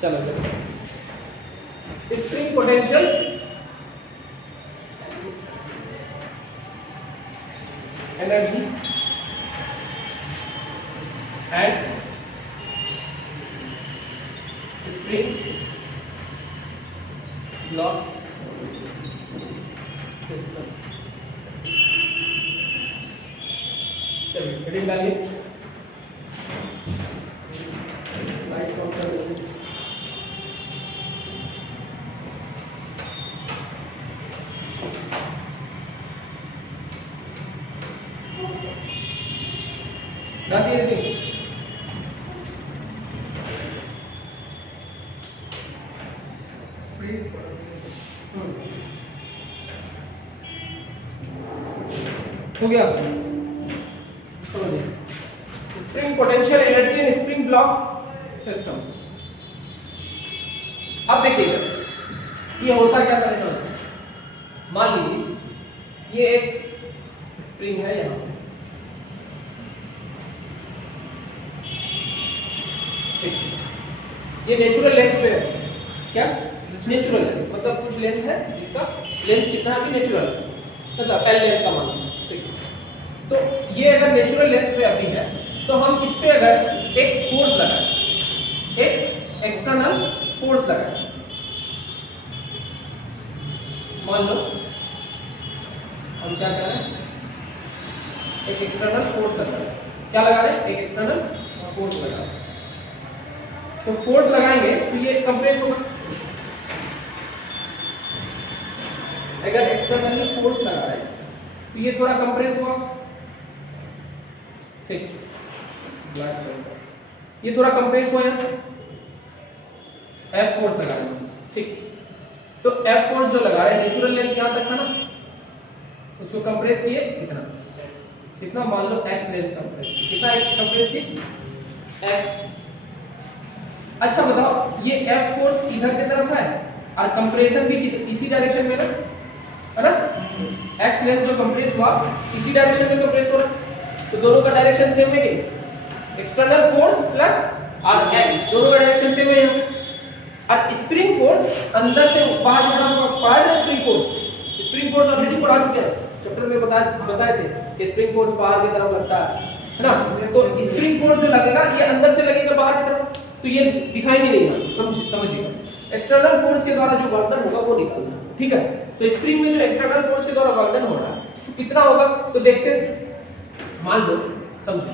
चलो spring potential energy and spring block system. चलिए heading डालिए, लाइट ऑफ कर दीजिए। डालिए हेडिंग। हो गया, समझिए spring potential energy and spring block system. अब देखिएगा ये होता क्या था, समझिए। मान लीजिए ये एक स्प्रिंग है यहाँ पे, ये नेचुरल लेंथ पे है। क्या नेचुरल लेंथ मतलब कुछ लेंथ है जिसका लेंथ कितना भी नेचुरल मतलब एल लेंथ का मान लो, ठीक है। तो ये अगर नेचुरल लेंथ पे अभी है तो हम इस पे अगर एक फोर्स लगाएं, एक एक्सटर्नल फोर्स लगाएं, मान लो हम क्या कर रहे हैं, एक एक्सटर्नल फोर्स लगा रहे हैं। क्या लगा रहे हैं? एक एक्सटर्नल फोर्स लगा रहे हैं। तो फोर्स लगाएंगे तो ये कंप्रेस होगा। अगर एक्सटर्नली फोर्स लगा रहे हैं तो ये थोड़ा कंप्रेस हुआ, ठीक, ये थोड़ा कंप्रेस हुआ है, एफ फोर्स लगा रहे हैं, ठीक। तो एफ फोर्स जो लगा रहे हैं नेचुरल लेंथ यहां तक था ना, उसको कंप्रेस किए कितना मान लो एक्स लेंथ कंप्रेस की, कितना कंप्रेस की एक्स। अच्छा बताओ ये एफ फोर्स इधर की तरफ है और कंप्रेशन भी इसी डायरेक्शन में ना, है ना। एक्स लेंथ जो कंप्रेस हुआ इसी डायरेक्शन में कंप्रेस हो रहा, तो दोनों का डायरेक्शन सेम है कि एक्सटर्नल फोर्स प्लस और एक्स दोनों का डायरेक्शन सेम है। और स्प्रिंग फोर्स अंदर से बाहर की तरफ पढ़ा है ना। स्प्रिंग फोर्स ऑलरेडी पढ़ा चुके हैं, चैप्टर में बताए थे कि स्प्रिंग फोर्स बाहर की तरफ लगता है ना। तो स्प्रिंग फोर्स जो लगेगा ये अंदर से लगेगा बाहर की तरफ, तो ये दिखाई नहीं देगा, समझिएगा। एक्सटर्नल फोर्स के द्वारा जो वर्क डन होगा वो निकलना, ठीक है। तो स्प्रिंग में जो एक्सटर्नल फोर्स के द्वारा वर्क डन हो रहा है तो कितना होगा, तो देखते हैं। मान लो समझो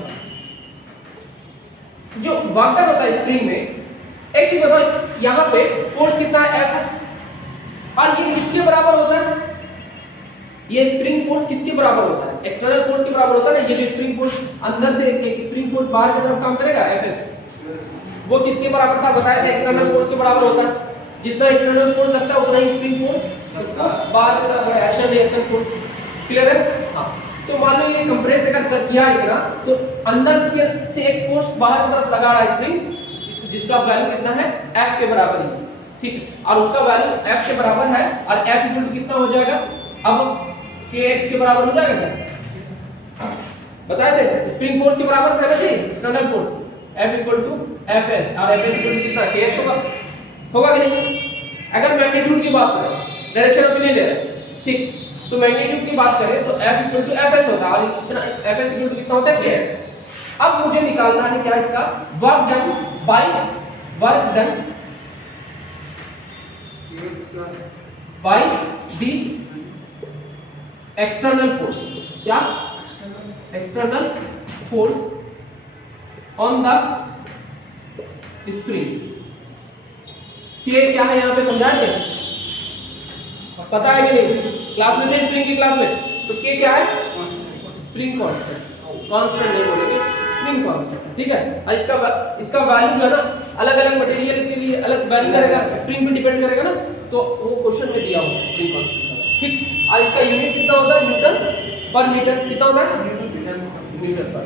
जो वर्क डन होता है स्प्रिंग में, एक चीज बताओ, यहाँ पे फोर्स कितना है, एफ है, और ये किसके बराबर होता है, ये स्प्रिंग फोर्स किसके बराबर होता है, एक्सटर्नल फोर्स के बराबर होता है ना। ये जो स्प्रिंग फोर्स अंदर से एक स्प्रिंग फोर्स बाहर की तरफ काम करेगा एफएस, वो किसके बराबर था, बताया था एक्सटर्नल फोर्स के बराबर होता है। जितना एक्सटर्नल फोर्स लगता है उतना ही स्प्रिंग फोर्स उसका बाहर की तरफ एक्शन रिएक्शन फोर्स, क्लियर है। हाँ, तो मान लो ये कंप्रेस अगर किया इतना, तो अंदर से एक फोर्स बाहर की तरफ लगा रहा है स्प्रिंग, जिसका वैल्यू कितना है, एफ के बराबर ही, ठीक। और उसका वैल्यू एफ के बराबर है, और एफ इक्वल टू कितना हो जाएगा, अब के एक्स के बराबर हो जाएगा क्या, बताए थे स्प्रिंग फोर्स के बराबर रहना चाहिए external force, F equal to F S, और एफ एस इक्वल टू कितना, के एक्स होगा कि नहीं। अगर मैग्नीट्यूड की बात करें, डायरेक्शन अभी नहीं ले रहे, ठीक, तो मैग्नीट्यूड की बात करें तो F equal to F S होता है, और इतना एफ एस इक्वल टू कितना होता है, के एक्स। अब मुझे निकालना है क्या, इसका work done by work done by the external force, क्या external force on the spring. ये क्या है यहाँ पे समझाया क्या, पता है कि नहीं, क्लास में थे स्प्रिंग की क्लास में, तो के क्या है, स्प्रिंग कांस्टेंट, कांस्टेंट नहीं बोलेंगे, स्प्रिंग कांस्टेंट, ठीक है। और इसका वैल्यू जो है ना अलग अलग मटेरियल के लिए अलग वैरी करेगा, स्प्रिंग पे डिपेंड करेगा ना, तो वो क्वेश्चन में दिया होगा स्प्रिंग कांस्टेंट, ठीक। और इसका यूनिट कितना होता है, न्यूटन पर मीटर, कितना होता है, मीटर पर।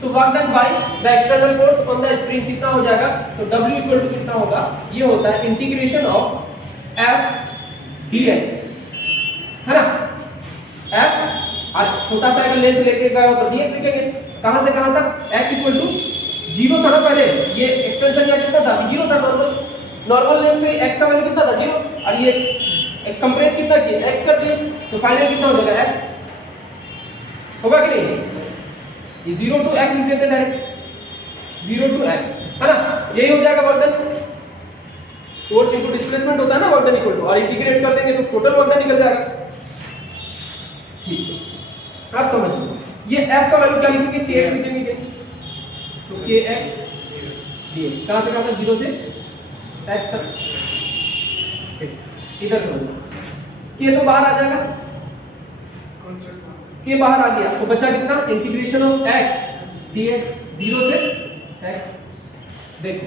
तो work done by the external force on the spring कितना हो जाएगा, तो W इक्वल टू कितना होगा, ये होता है इंटीग्रेशन ऑफ F dx, है ना। F और छोटा सा अगर लेंथ लेके गए हो तो dx लिखेंगे, कहां से कहां तक, x इक्वल टू 0 था ना पहले, ये एक्सटेंशन या कितना था, 0 था नॉर्मल, नॉर्मल लेंथ में x का वैल्यू कितना था 0 और ये एक कंप्रेस कितना किया x कर दिया, तो फाइनल कितना हो जाएगा x होगा कि नहीं? ये 0 to x लिख देते हैं डायरेक्ट 0 to x है ना, यही हो जाएगा work done. Force into displacement होता है ना वर्क डन इक्वल टू, और इंटीग्रेट कर देंगे तो टोटल वर्क डन निकल जाएगा। ठीक है, आप समझिए ये f का वैल्यू क्या लिखेंगे kx लिखेंगे, तो kx dx कहां से कहां तक 0 से x तक, ठीक इधर समझो k तो बाहर आ जाएगा, k बाहर आ गया तो बचा कितना इंटीग्रेशन ऑफ x dx 0 से x। देखो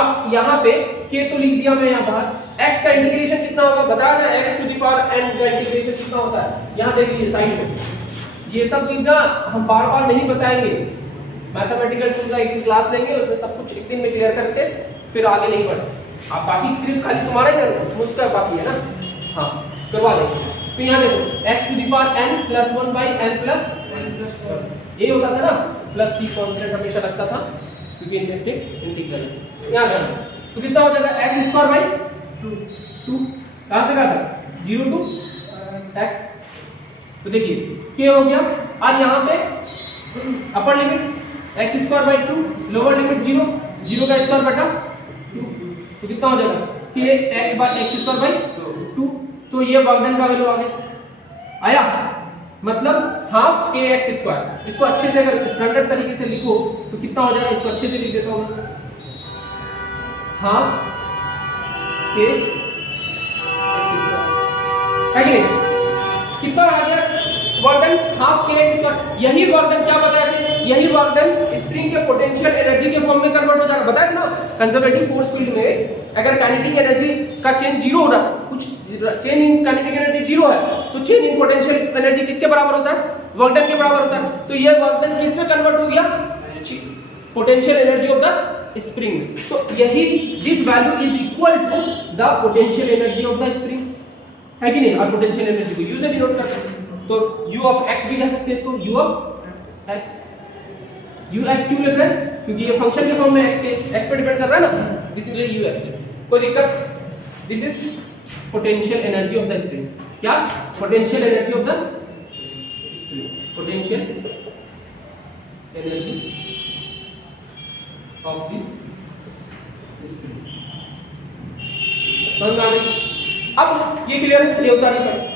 अब यहाँ पे k तो लिख दिया मैं यहाँ बाहर, x का इंटीग्रेशन कितना होगा बताया था, x to the power n का इंटीग्रेशन कितना होता है, यहाँ देख लीजिए साइड में। ये सब चीज ना हम बार बार नहीं बताएंगे, मैथमेटिकल टूल का एक दिन क्लास लेंगे उसमें सब कुछ एक दिन में क्लियर करके फिर आगे नहीं बढ़े। आप बाकी सिर्फ खाली तुम्हारा ही ना मुझका बाकी है ना, हाँ करवा देंगे। तो यहाँ देखो x to the power n plus 1 by n plus 1 ये होता था ना, प्लस c कांस्टेंट हमेशा लगता था क्योंकि इनडेफिनिट इंटीग्रल है। यहाँ करना तो कितना हो जाएगा x स्क्वायर बाई 2 कहाँ से कहाँ तक 0 टू x। तो देखिए k हो गया और यहाँ पे upper limit x square by 2 lower limit 0 0 का स्क्वायर बटा 2 तो कितना हो जाएगा k x by x square by 2। तो ये वर्क डन का वैल्यू आ गया, आया मतलब हाफ k x स्क्वायर। इसको अच्छे से अगर स्टैंडर्ड तरीके से लिखो तो कितना हो जाएगा, इसको अच्छे से लिख देता हूँ हाफ k x स्क्वायर है कि नहीं, कितना आ गया work done half k x square. यही वर्क डन क्या बताया थे, यही वर्क डन स्प्रिंग के पोटेंशियल एनर्जी के फॉर्म में कन्वर्ट हो जाएगा। बताया था ना कंजर्वेटिव फोर्स फील्ड में अगर काइनेटिक एनर्जी का चेंज 0 हो रहा है, कुछ चेंज इन काइनेटिक एनर्जी 0 है तो चेंज इन पोटेंशियल एनर्जी किसके बराबर होता है, वर्क डन के बराबर होता है। तो ये वर्क डन किस में कन्वर्ट हो गया, potential energy of the spring. तो यही this value is equal to the potential energy of the spring है कि नहीं। और पोटेंशियल एनर्जी को u से डिनोट करते हैं तो u ऑफ x भी लिख सकते हैं इसको u of x। u x क्यों लिख रहे हैं, क्योंकि ये फंक्शन के फॉर्म में x पे डिपेंड कर रहा है ना, इसलिए u x कोई दिक्कत। This is potential energy of the spring, क्या potential energy of the spring, potential energy of the spring. समझ में आ गई? अब ये क्लियर है, ये उतारी पर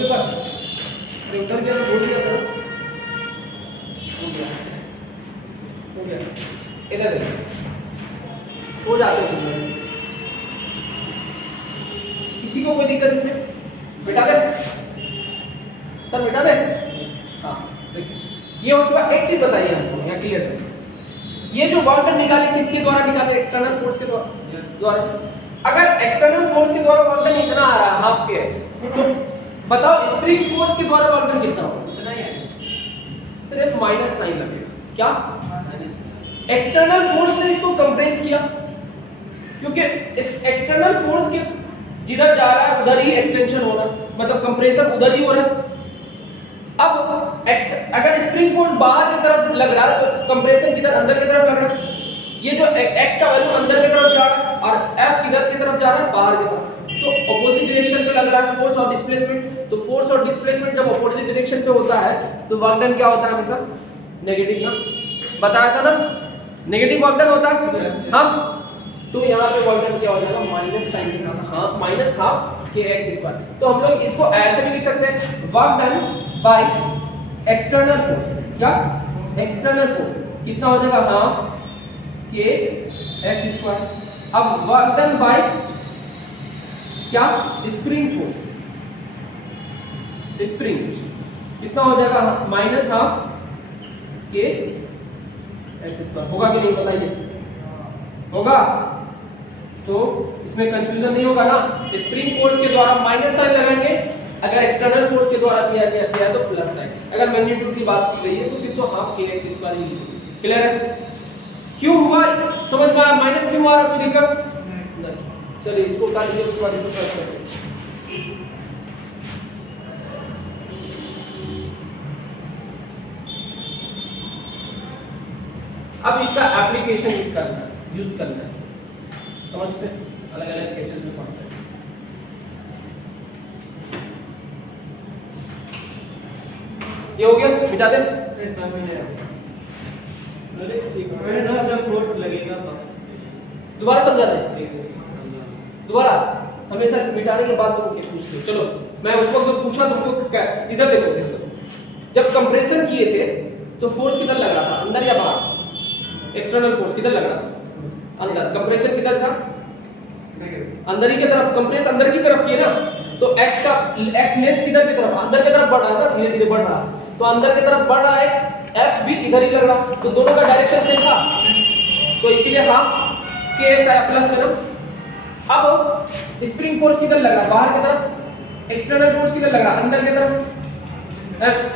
पेपर अरे उतर गया तो बोल दिया करो। हो गया इधर सो जाते हैं। किसी को कोई दिक्कत इसमें? बेटा दे सर, बेटा दे। हाँ देखिए ये हो चुका। एक चीज बताइए हमको यहाँ क्लियर करिए, ये जो वर्क डन निकाले किसके द्वारा निकाले? एक्सटर्नल फोर्स के द्वारा। अगर एक्सटर्नल फोर्स के द्वारा वर्क डन इतना आ रहा है हाफ के एक्स, तो बताओ स्प्रिंग फोर्स के द्वारा वर्क डन कितना होगा? इतना ही है, सिर्फ माइनस साइन लगेगा। क्या एक्सटर्नल फोर्स ने इसको कंप्रेस किया, क्योंकि इस एक्सटर्नल फोर्स के जिधर जा रहा है उधर ही एक्सटेंशन हो रहा है, मतलब कंप्रेशन उधर ही हो रहा है। अब अगर स्प्रिंग फोर्स बाहर की तरफ लग रहा है तो कंप्रेशन किधर? अंदर की तरफ लग रहा है। ये जो x का वैल्यू अंदर की तरफ जा रहा है और f किधर की तरफ जा रहा है? बाहर की तरफ। तो ऑपोजिट डायरेक्शन पे लग रहा है फोर्स और डिस्प्लेसमेंट। तो फोर्स और डिस्प्लेसमेंट जब ऑपोजिट डायरेक्शन पे होता है तो वर्क डन क्या होता है? हमेशा नेगेटिव ना, बताया था ना, नेगेटिव वर्क डन होता है। हाँ तो यहाँ पे वर्क डन क्या हो जाएगा? माइनस साइन के साथ, हाँ माइनस हाफ के एक्स स्क्वायर। तो हम लोग इसको ऐसे भी लिख सकते हैं, work done by external force. क्या एक्सटर्नल फोर्स कितना हो जाएगा? हाफ के एक्स स्क्वायर। अब वर्क डन बाय क्या? Spring force. स्प्रिंग कितना हो जाएगा? माइनस हाफ के एक्स स्क्वायर। होगा कि नहीं बताइए? होगा। तो इसमें कंफ्यूजन नहीं होगा ना। स्प्रिंग फोर्स के द्वारा माइनस साइन लगाएंगे, अगर एक्सटर्नल फोर्स के द्वारा दिया गया है तो प्लस साइन। अगर मैग्नीट्यूड की बात की गई है तो फिर तो हाफ के एक्स स्क्वायर ही लिखिए। क्लियर है? क्यों हुआ समझ में आया? माइनस क्यों आ रहा? कोई दिक्कत नहीं। चलिए इसको उतार दीजिए, उसके बाद इसको सॉल्व करेंगे। अब इसका एप्लीकेशन करना, यूज करना है, समझते हैं? अलग अलग केसेस में पढ़ते हैं। ये हो गया, मिटा दे। फोर्स लगेगा, दोबारा समझा दे। दोबारा हमेशा मिटाने के बाद तुम पूछ लो। चलो मैं उस वक्त जो पूछा तुमको क्या, इधर देखो। जब कंप्रेशन किए थे तो फोर्स किधर लग रहा था? अंदर या बाहर? एक्सटर्नल फोर्स किधर लग रहा था? अंदर। कंप्रेशन किधर था? अंदर ही की तरफ। कंप्रेस अंदर की तरफ किए ना, तो एक्स लेंथ किधर की तरफ? अंदर की तरफ बढ़ रहा था, धीरे धीरे बढ़ रहा। तो अंदर की तरफ बढ़ रहा एक्स, एफ भी इधर ही लग रहा, तो दोनों का डायरेक्शन सेम था, तो इसीलिए हाफ के एक्स आया प्लस में ना। अब स्प्रिंग फोर्स किधर लग रहा? बाहर की तरफ। एक्सटर्नल फोर्स किधर लग रहा? अंदर की तरफ।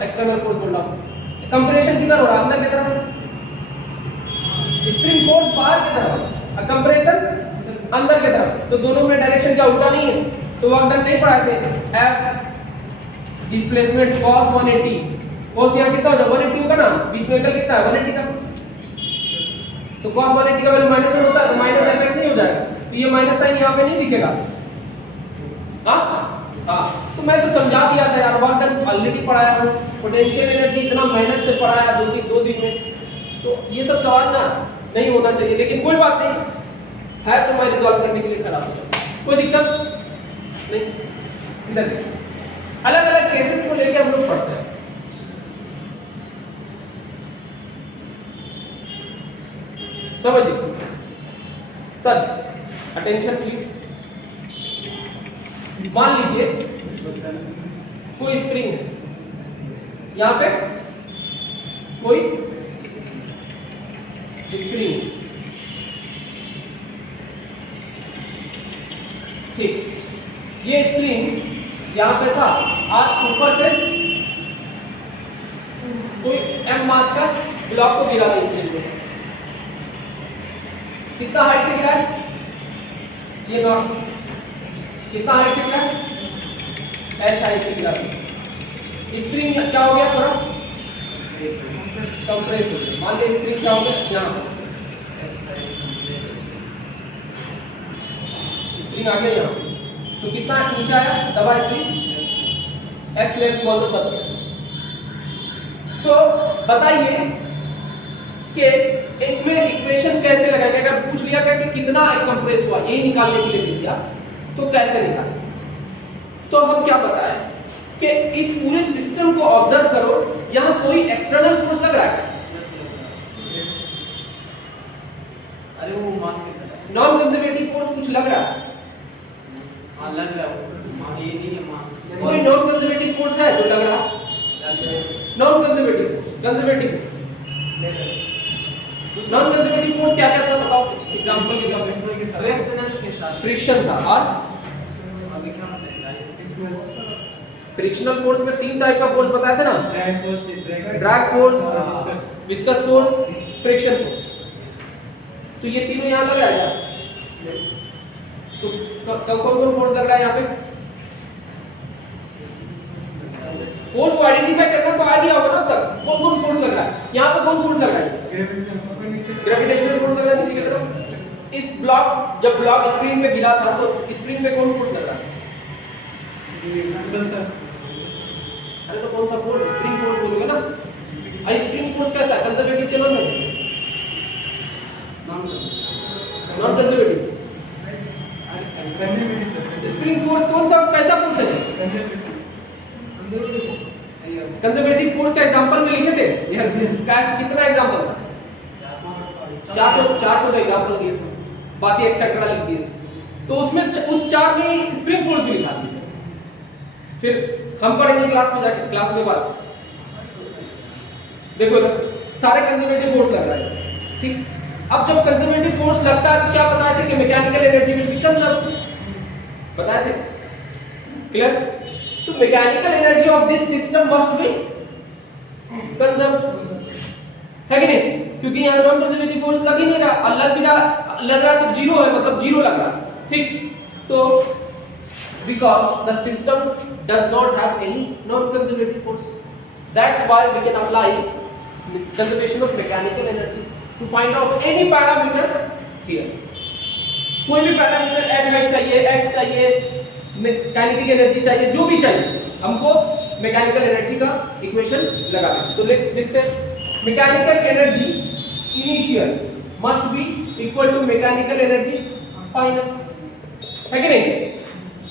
एक्सटर्नल फोर्स बोल रहा हूं। कंप्रेशन किधर हो रहा? अंदर की तरफ। स्प्रिंग फोर्स बाहर की तरफ और कंप्रेशन अंदर की तरफ, तो दोनों में डायरेक्शन क्या उल्टा नहीं है? तो वर्क डन नहीं पढ़ाए थे। एफ डिस्प्लेसमेंट cos 180, cos यहाँ कितना हो जाएगा? 180 होगा ना, बीच में एंगल कितना है? 180 का। तो cos 180 का वैल्यू माइनस में होता है, तो माइनस fx नहीं हो जाएगा, तो ये माइनस साइन यहाँ पे नहीं दिखेगा। हाँ तो मैं तो समझा दिया था यार, वर्क डन ऑलरेडी पढ़ाया हूँ, पोटेंशियल एनर्जी इतना मेहनत से पढ़ाया 2 दिन में, तो ये सब सवाल ना नहीं होना चाहिए, लेकिन कोई बात नहीं है, तो मैं रिजॉल्व करने के लिए खड़ा हूँ, कोई दिक्कत नहीं। इधर देखिए, अलग अलग केसेस को लेकर हम लोग पढ़ते हैं। समझिए सर, अटेंशन प्लीज। मान लीजिए कोई स्प्रिंग है, यहां पे कोई स्प्रिंग है, ठीक, ये स्प्रिंग यहां पे था, आज ऊपर से कोई m मास का ब्लॉक को गिरा था स्प्रिंग को, कितना हाइट से गिरा है? ये ब्लॉक कितना हाइट से गिरा है? h हाइट से गिरा है। स्प्रिंग क्या हो गया? थोड़ा कंप्रेस हो गया। मान लीजिए स्प्रिंग क्या हो गया? यहाँ स्प्रिंग आ गया यहाँ, तो कितना नीचे आया? दबा स्प्रिंग, x लेंथ बोल दो तब। तो बताइए कि इसमें इक्वेशन कैसे लगाएंगे? अगर पूछ लिया गया कि कितना कंप्रेस हुआ, यही निकालने के लिए दे दिया, तो कैसे निकालें? तो हम क्या बताएं कि इस पूरे सिस्टम को ऑब्जर्व करो, यहां कोई एक्सटर्नल फोर्स लग रहा है? अरे वो मास कितना है? नॉन कंजर्वेटिव फोर्स कुछ लग रहा है? हाँ लग रहा है वो, ये नहीं है मास। कोई नॉन कंजर्वेटिव फोर्स है जो लग रहा है? Non conservative force, conservative non conservative force क्या क्या था बताओ, एग्जांपल के तौर पे। फ्रिक्शन के साथ फ्रिक्शन था, और अभी क्या बताएं? फ्रिक्शनल फोर्स में तीन टाइप का फोर्स बताए थे ना, drag force, viscous force, friction force. तो ये तीनों यहाँ लग रहा है क्या? तो कौन कौन फोर्स लग रहा है यहाँ पे? फोर्स को आइडेंटिफाई करना तो आ गया होगा ना अब तक, कौन कौन फोर्स लग रहा है यहाँ पे? कौन फोर्स लग रहा है? ग्रेविटेशनल फोर्स लग रहा है नीचे की तरफ। इस ब्लॉक, जब ब्लॉक स्प्रिंग पे गिरा था तो स्प्रिंग पे कौन फोर्स लग रहा है? अरे तो कौन सा फोर्स? स्प्रिंग फोर्स बोलोगे ना। अरे स्प्रिंग फोर्स कैसा है? कंजर्वेटिव के नॉन कंजर्वेटिव? स्प्रिंग फोर्स कौन सा, कैसा फोर्स है? कंजर्वेटिव फोर्स का एग्जांपल में लिखे थे, यस कैसे, कितना एग्जांपल था? चार तो एग्जांपल दिए थे, बाकी एक्सेट्रा लिख दिए थे। तो उसमें उस चार में स्प्रिंग फोर्स भी लिखा दिए थे। फिर हम पढ़ेंगे क्लास में जाके, क्लास में बात। देखो इधर सारे कंजर्वेटिव फोर्स लग रहा है, ठीक। अब जब कंजर्वेटिव फोर्स लगता है तो क्या बताए थे कि mechanical energy will B conserve, बताए थे, क्लियर? तो mechanical energy of this system must be conserved, है कि नहीं? क्योंकि यहाँ नॉन कंजर्वेटिव फोर्स लग ही नहीं रहा, लग रहा तो जीरो है, मतलब जीरो लग रहा, ठीक। तो because the system does not have any non-conservative force, that's why we can apply conservation of mechanical energy to find out any parameter here. कोई भी पैरामीटर h height चाहिए, x चाहिए, काइनेटिक एनर्जी चाहिए, जो भी चाहिए हमको मैकेनिकल एनर्जी का इक्वेशन लगाना है। तो लिखते हैं mechanical energy initial must be equal to mechanical energy final, है कि नहीं?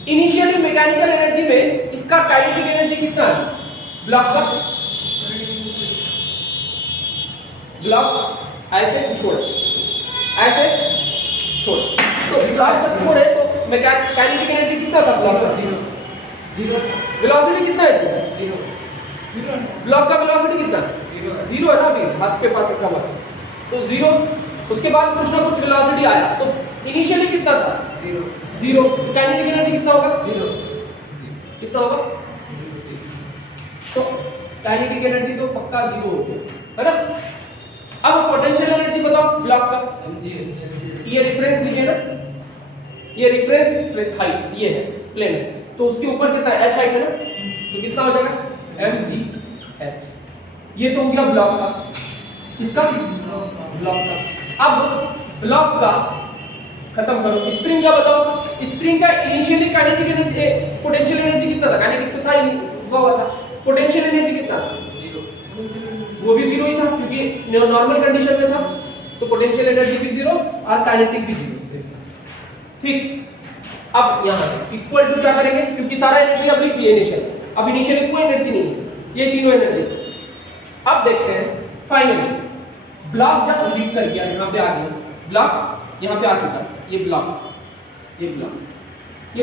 इनिशियली मैकेनिकल एनर्जी में इसका काइनेटिक एनर्जी कितना है ब्लॉक का? ब्लॉक ऐसे छोड़, ऐसे छोड़, तो ब्लॉक जब छोड़े तो काइनेटिक एनर्जी कितना था ब्लॉक का? जीरो। वेलोसिटी कितना है जी? जीरो। ब्लॉक का वेलोसिटी कितना? जीरो है ना, अभी हाथ के पास रखा हुआ, तो जीरो। उसके बाद कुछ ना कुछ वेलोसिटी आया, तो इनिशियली कितना था? जीरो। काइनेटिक एनर्जी कितना होगा? जीरो। कितना होगा? तो काइनेटिक एनर्जी तो पक्का जीरो हो गया, है ना? अब पोटेंशियल एनर्जी बताओ ब्लॉक का। ये रेफरेंस लीजिए ना, ये रेफरेंस हाइट ये है, प्लेन है, तो उसके ऊपर कितना है? h हाइट है ना, तो कितना हो जाएगा? mgh। ये तो हो गया ब्लॉक का, इसका ब्लॉक का। अब ब्लॉक का खत्म करो, स्प्रिंग का बताओ। स्प्रिंग का initially kinetic energy, potential energy कितना था? काइनेटिक तो था ही नहीं, हुआ था। पोटेंशियल एनर्जी कितना था? जीरो। वो भी जीरो ही था क्योंकि नॉर्मल कंडीशन में था, तो पोटेंशियल एनर्जी भी जीरो और काइनेटिक भी जीरो, ठीक। अब यहाँ इक्वल टू क्या करेंगे, क्योंकि सारा एनर्जी अब लिख दिए इनिशियल, अब इनिशियली कोई एनर्जी नहीं है, ये तीनों एनर्जी। अब देखते हैं फाइनली ब्लॉक जब हीट कर गया, यहाँ पे आ गया ब्लॉक, यहाँ पे आ चुका है ये ब्लॉक, ये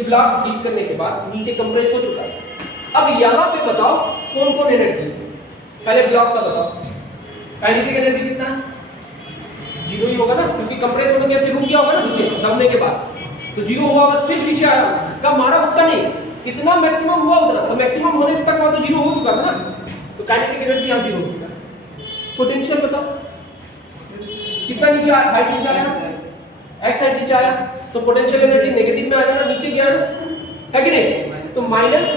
ब्लॉक हीट करने के बाद नीचे कंप्रेस हो चुका है। अब यहाँ पे बताओ कौन कौन एनर्जी, पहले ब्लॉक का बताओ। काइनेटिक एनर्जी कितना है? जीरो ही होगा ना, क्योंकि कंप्रेस होने के बाद फिर रुक गया होगा ना नीचे दबने के बाद, तो जीरो हुआ बाद फिर पीछे आया, कब मारा उसका नहीं, कितना मैक्सिमम हुआ उतना, तो मैक्सिमम होने तक वहां तो जीरो हो चुका था ना, तो काइनेटिक एनर्जी यहाँ जीरो हो चुका है। पोटेंशियल बताओ कितना नीचे आया, हाइट नीचे आया, x हाइट नीचे आया, तो पोटेंशियल एनर्जी नेगेटिव में आ जाना, नीचे गया ना, है कि नहीं? तो माइनस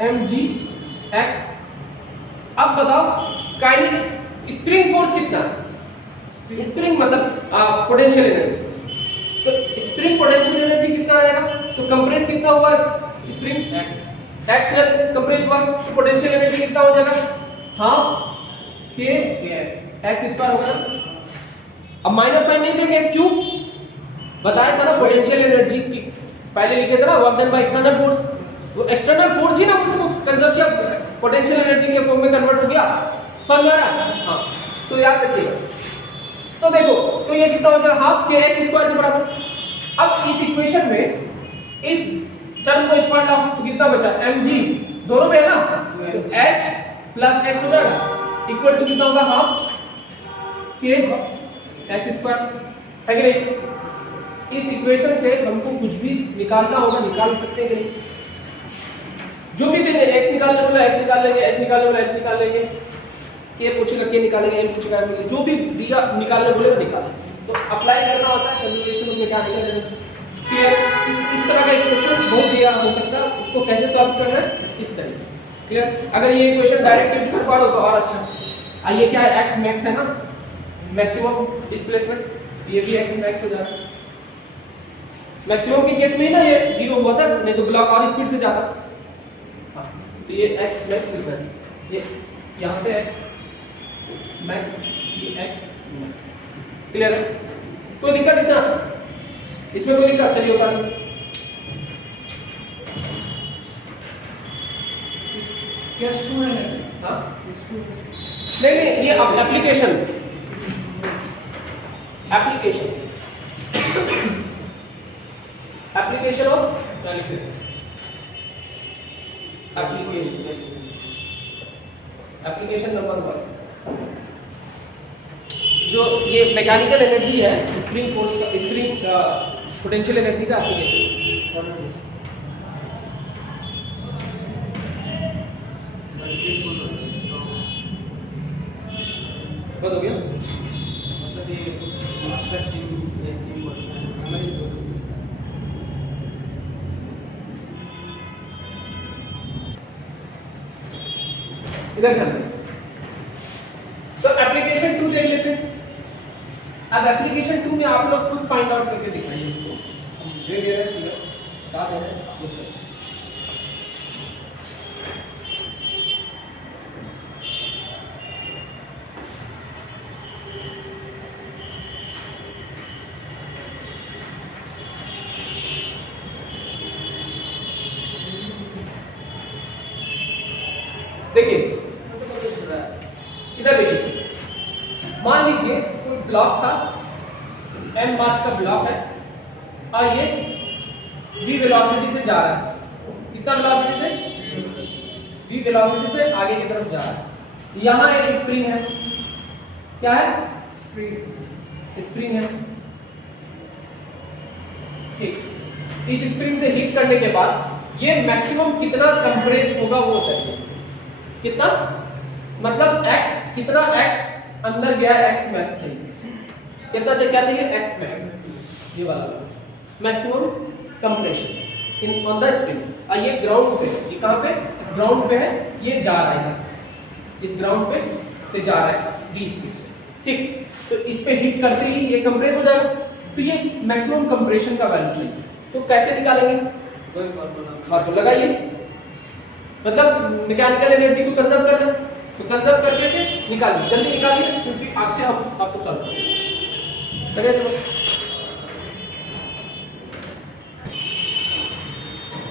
mgx। अब बताओ काइनेटिक स्प्रिंग फोर्स कितना है? स्प्रिंग मतलब पोटेंशियल एनर्जी, तो स्प्रिंग पोटेंशियल एनर्जी कितना आएगा? तो कंप्रेस कितना हुआ स्प्रिंग? x से कंप्रेस हुआ, तो पोटेंशियल एनर्जी कितना हो जाएगा? हाफ k x स्क्वायर होगा ना। अब माइनस साइन नहीं देंगे, क्यों? बताया था ना पोटेंशियल एनर्जी की पहले लिखे थे ना, work done by external force, वो एक्सटर्नल फोर्स ही ना उसको कंजर्व किया, पोटेंशियल एनर्जी के फॉर्म में कन्वर्ट हो गया। समझ में आ रहा है? हाँ, तो याद रखिएगा। तो देखो, तो ये कितना हो जाएगा, हाफ के एक्स स्क्वायर के बराबर। अब इस इक्वेशन में इस टर्म को इस पार्ट लाओ तो कितना बचा, mg दोनों में है ना, तो h प्लस x हो जाएगा इक्वल टू कितना होगा, हाफ के एक्स स्क्वायर, है कि नहीं। इस इक्वेशन से हमको कुछ भी निकालना होगा, निकाल सकते हैं कि नहीं, जो भी देंगे, x निकालने वाला x निकाल लेंगे, h निकालने वाला h निकाल लेंगे, के पूछेगा के निकालेंगे, m पूछेगा m, जो भी दिया निकालने बोले निकाल। तो अप्लाई करना होता है conservation of mechanical energy. Clear. इस तरह का इक्वेशन बहुत दिया हो सकता है, उसको कैसे सॉल्व करना है, इस तरीके से। क्लियर। अगर ये इक्वेशन डायरेक्ट यूज कर पा रहे हो तो और अच्छा। आइए क्या है, x मैक्स है ना, मैक्सिमम डिस्प्लेसमेंट, ये भी x मैक्स हो जाता है। मैक्सिमम के केस में ही ना ये 0 हुआ था, नहीं तो ब्लॉक और स्पीड से जाता। हाँ, तो ये x मैक्स लिखना है, ये यहाँ पे x मैक्स, ये x मैक्स। क्लियर है। कोई दिक्कत इतना इसमें, कोई दिक्कत, चलिए उतार लो। क्या स्टू है? हाँ, नहीं नहीं, ये application, application application of application number 1, जो ये मैकेनिकल एनर्जी है, स्प्रिंग फोर्स का, स्प्रिंग पोटेंशियल एनर्जी का एप्लीकेशन। बंद हो गया, मतलब ये प्लस सी इधर ध्यान दें। तो एप्लीकेशन 2 देख लेते हैं। अब एप्लीकेशन 2 में आप लोग खुद फाइंड आउट करके दिखाइए, जो दे रहे हैं क्या दे रहे हैं आप लोग। देखिए इधर देखिए, मान लीजिए कोई ब्लॉक था, m मास का ब्लॉक है और ये v वेलोसिटी से जा रहा है। कितना वेलोसिटी से, v वेलोसिटी से आगे की तरफ जा रहा है। यहाँ एक स्प्रिंग है, क्या है, स्प्रिंग है। ठीक, इस स्प्रिंग से हिट करने के बाद ये मैक्सिमम कितना कंप्रेस होगा वो चाहिए। कितना, मतलब x कितना, x अंदर गया है, x मैक्स चाहिए। कितना चाहिए, क्या चाहिए, x मैक्स, ये वाला maximum compression in on the spring. और ये ग्राउंड पे, ये कहाँ पे, ग्राउंड पे है, ये जा रहा है, इस ग्राउंड पे से जा रहा है v स्पीड से। ठीक, तो इस पे हिट करते ही ये कंप्रेस हो जाएगा, तो ये मैक्सिमम कंप्रेशन का वैल्यू चाहिए। तो कैसे निकालेंगे, हाँ तो लगाइए, मतलब मैकेनिकल एनर्जी को कंजर्व करना, तो कंजर्व करके निकालिए, जल्दी निकालिए, क्योंकि आपसे आपको सॉल्व करें।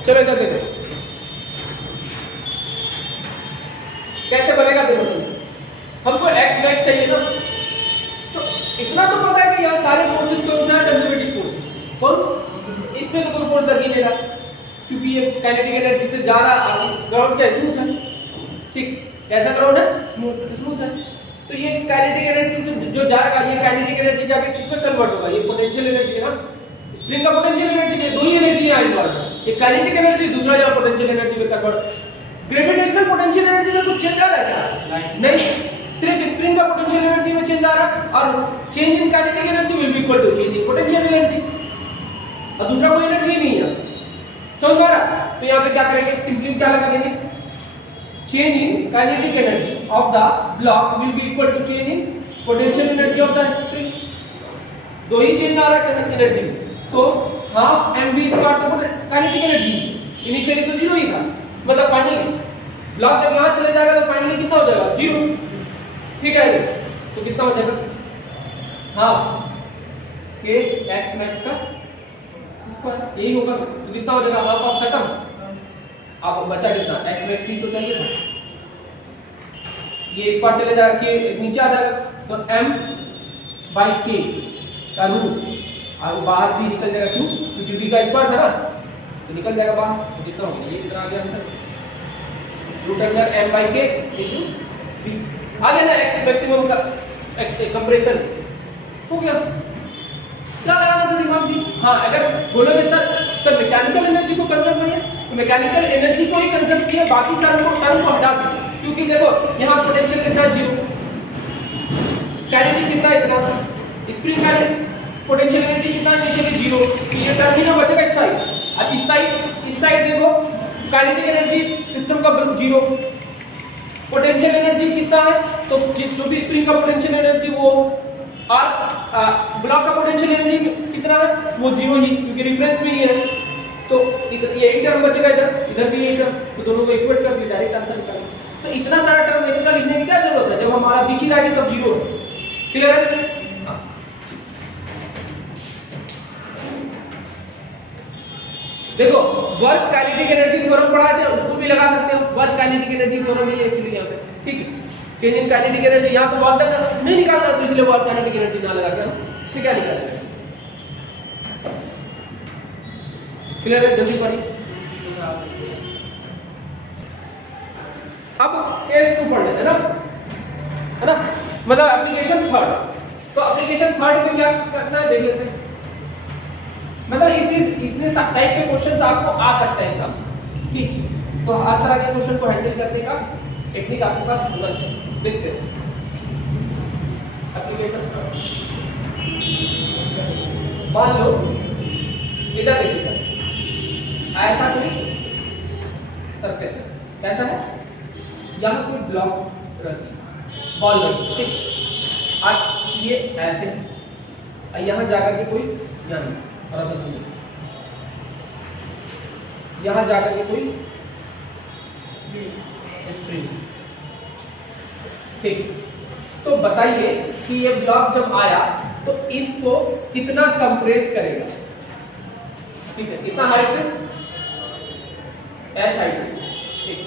चलो इधर देखो कैसे बनेगा, देखो सुनो, हमको x मैक्स चाहिए ना, तो इतना तो पता है कि यहाँ सारे फोर्सेस कौन सा है, कंजर्वेटिव फोर्सेस। कौन, इसमें तो कोई फोर्स लग ही नहीं रहा, क्योंकि ये काइनेटिक एनर्जी से जा रहा है, ग्राउंड क्या स्मूथ है। ठीक, कैसा ग्राउंड है, स्मूथ है। तो ये काइनेटिक एनर्जी से जो जाएगा, ये काइनेटिक एनर्जी जाके किसमें कन्वर्ट होगा, ये पोटेंशियल एनर्जी है ना, स्प्रिंग का पोटेंशियल एनर्जी है, दो ही एनर्जी यहाँ इन्वॉल्व है, एक काइनेटिक एनर्जी, दूसरा यहाँ पोटेंशियल एनर्जी में कन्वर्ट। ग्रेविटेशनल पोटेंशियल एनर्जी में कुछ चेंज आ रहा है क्या, नहीं, सिर्फ स्प्रिंग का पोटेंशियल एनर्जी में चेंज आ रहा है, और change in kinetic energy will be equal to change in potential energy, और दूसरा कोई एनर्जी नहीं है। समझ में आ रहा? तो यहाँ पे क्या करेंगे, सिंपली क्या लगा देंगे, change in kinetic energy of the block will be equal to change in potential energy of the spring. दो ही चेंज आ रहा है एनर्जी में, तो हाफ mv स्क्वायर तो काइनेटिक एनर्जी, इनिशियली तो 0 ही था, मतलब फाइनली ब्लॉक जब यहाँ चले जाएगा तो फाइनली कितना हो जाएगा, 0। ठीक है, तो कितना हो जाएगा, हाफ के x मैक्स का स्क्वायर, यही होगा। तो कितना हो जाएगा, हाफ ऑफ खत्म, अब बचा कितना x मैक्स c तो चाहिए था, ये इस बार चले जाएगा कि नीचे आ जाएगा तो m/k का रूट और बाहर भी निकल जाएगा, क्यों? क्योंकि v का स्क्वायर था ना तो निकल जाएगा बाहर। तो कितना हो गया, ये इतना आ गया answer, root under m/k into v आ गया ना, x मैक्सिमम का कंप्रेशन हो गया। क्या लगाना था दिमाग जी? हाँ, अगर बोलोगे सर मैकेनिकल एनर्जी को कंजर्व करिए तो मैकेनिकल एनर्जी को ही कंजर्व किए, बाकी सारे टर्म को हटा दिए, क्योंकि देखो यहाँ पोटेंशियल कितना 0, काइनेटिक कितना इतना, स्प्रिंग काइनेटिक पोटेंशियल एनर्जी कितना इनिशियली 0, तो ये टर्म ही ना बचेगा इस साइड। अब इस साइड देखो काइनेटिक एनर्जी सिस्टम का 0, पोटेंशियल एनर्जी कितना है तो जो भी स्प्रिंग का पोटेंशियल एनर्जी वो, और ब्लॉक का पोटेंशियल एनर्जी कितना है वो 0 ही, क्योंकि रेफरेंस में ही है। तो इधर यही टर्म बचेगा, इधर भी यही टर्म, तो दोनों को इक्वेट कर दिया, डायरेक्ट आंसर निकालेंगे। तो इतना सारा टर्म एक्स्ट्रा लिखने की क्या जरूरत है जब हमारा दिख ही रहा है कि सब 0 है। क्लियर है? हाँ। देखो वर्क काइनेटिक एनर्जी थ्योरम पढ़ा थे, उसको भी लगा सकते हो, वर्क काइनेटिक एनर्जी थ्योरम ही एक्चुअली यहाँ पे, ठीक है। चेंज इन काइनेटिक एनर्जी, यहाँ तो वर्क डन नहीं निकालना तो इसलिए वर्क काइनेटिक एनर्जी ना लगा के फिर क्या निकालेंगे। क्लियर है? जल्दी पढ़िए। अब केस 2 पढ़ लेते हैं ना, है ना, मतलब एप्लीकेशन थर्ड। तो एप्लीकेशन थर्ड में क्या करना है देख लेते हैं। मतलब इसने सब टाइप के क्वेश्चंस आपको आ सकते हैं एग्जाम, ठीक। तो हर तरह के क्वेश्चन को हैंडल करने का टेक्निक आपके पास होना चाहिए। देखते हैं एप्लीकेशन थर्ड। मान लो इधर देखिए सर, ऐसा कोई सरफेस है, कैसा है, यहाँ कोई ब्लॉक रखी बॉल रखी, ठीक, और ये ऐसे है, यहाँ जाकर के कोई यहाँ थोड़ा सा दूर, यहाँ जाकर के कोई स्प्रिंग, ठीक। तो बताइए कि ये ब्लॉक जब आया तो इसको कितना कंप्रेस करेगा, ठीक है, कितना हाइट से, h हाइट, ठीक,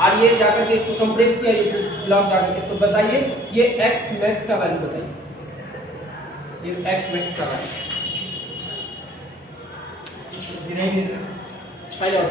और ये जाकर के इसको कंप्रेस किया ये ब्लॉक जाकर के, तो बताइए ये x मैक्स का वैल्यू बताइए, ये x मैक्स का वैल्यू फाइंड आउट।